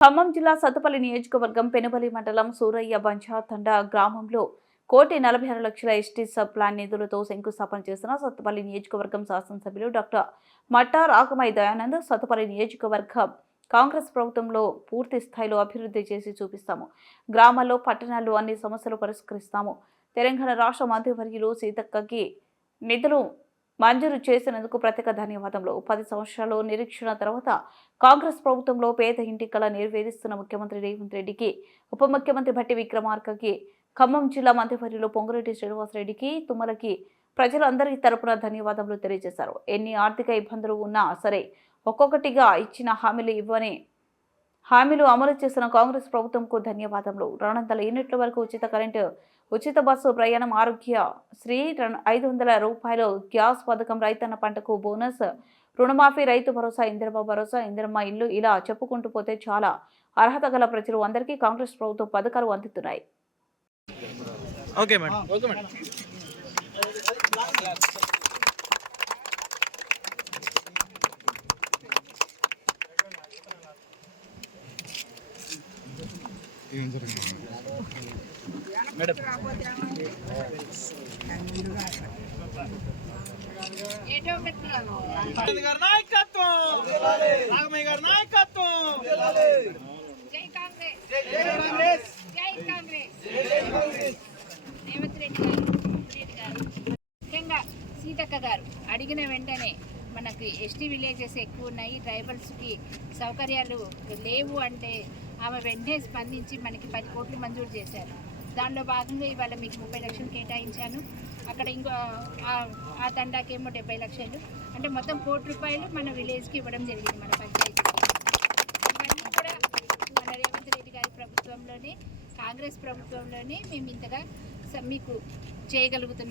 ఖమ్మం జిల్లా సతపల్లి నియోజకవర్గం పెనుబలి మండలం సూరయ్య బంచాతండ గ్రామంలో కోటి నలభై ఆరు లక్షల ఎస్టీ సబ్ ప్లాన్ నిధులతో శంకుస్థాపన చేసిన సత్తపల్లి నియోజకవర్గం శాసనసభ్యులు డాక్టర్ మట్టా రాకమై దయానంద్ సత్తపల్లి నియోజకవర్గం కాంగ్రెస్ ప్రభుత్వంలో పూర్తి స్థాయిలో అభివృద్ధి చేసి చూపిస్తాము. గ్రామాల్లో పట్టణాల్లో అన్ని సమస్యలు పరిష్కరిస్తాము. తెలంగాణ రాష్ట్ర మంత్రివర్యులు సీతక్కకి నిధులు మంజూరు చేసినందుకు ప్రత్యేక ధన్యవాదములు. పది సంవత్సరాలు నిరీక్షణ తర్వాత కాంగ్రెస్ ప్రభుత్వంలో పేద ఇంటి కళ నెరవేరుస్తున్న ముఖ్యమంత్రి రేవంత్ రెడ్డికి ఉప ముఖ్యమంత్రి భట్టి విక్రమార్కకి ఖమ్మం జిల్లా మంత్రివర్యులు పొంగురెడ్డి శ్రీనివాసరెడ్డికి తుమ్మలకి ప్రజలందరి తరపున ధన్యవాదములు తెలియజేశారు. ఎన్ని ఆర్థిక ఇబ్బందులు ఉన్నా సరే ఒక్కొక్కటిగా ఇచ్చిన హామీలు ఇవ్వని హామీలు అమలు చేసిన కాంగ్రెస్ ప్రభుత్వంకు ధన్యవాదములు. రెండు వందల యూనిట్ల వరకు ఉచిత కరెంటు ఉచిత బస్సు ప్రయాణం ఆరోగ్య శ్రీ ఐదు వందల రూపాయలు గ్యాస్ పథకం రైతన్న పంటకు బోనస్. రుణమాఫీ రైతు భరోసా ఇందిరమ్మ భరోసా ఇందిరమ్మ ఇల్లు ఇలా చెప్పుకుంటూ పోతే చాలా అర్హత గల ప్రజలు అందరికీ కాంగ్రెస్ ప్రభుత్వం పథకాలు అందుతున్నాయి. Okay madam. Okay madam. నాయకత్వం! రాగమయ్య గారి నాయకత్వం! జై కాంగ్రెస్! జై కాంగ్రెస్! రేవంత్ రెడ్డి గారు రెడ్డి గారు ముఖ్యంగా సీతక్క గారు అడిగిన వెంటనే మనకి ఎస్టీ విలేజెస్ ఎక్కువ ఉన్నాయి ట్రైబల్స్కి సౌకర్యాలు లేవు అంటే ఆమె వెంటనే స్పందించి మనకి పది కోట్లు మంజూరు చేశారు. దానిలో భాగంగా ఇవాళ మీకు ముప్పై లక్షలు కేటాయించాను. అక్కడ ఇంకో ఆ- తండాకేమో డెబ్బై లక్షలు. అంటే మొత్తం కోటి రూపాయలు మన విలేజ్కి ఇవ్వడం జరిగింది మన పంచాయతీ ఇవన్నీ కూడా మన రేవంత్ రెడ్డి గారి ప్రభుత్వంలోనే కాంగ్రెస్ ప్రభుత్వంలోనే మేము ఇంతగా స- మీకు చేయగలుగుతున్నాం.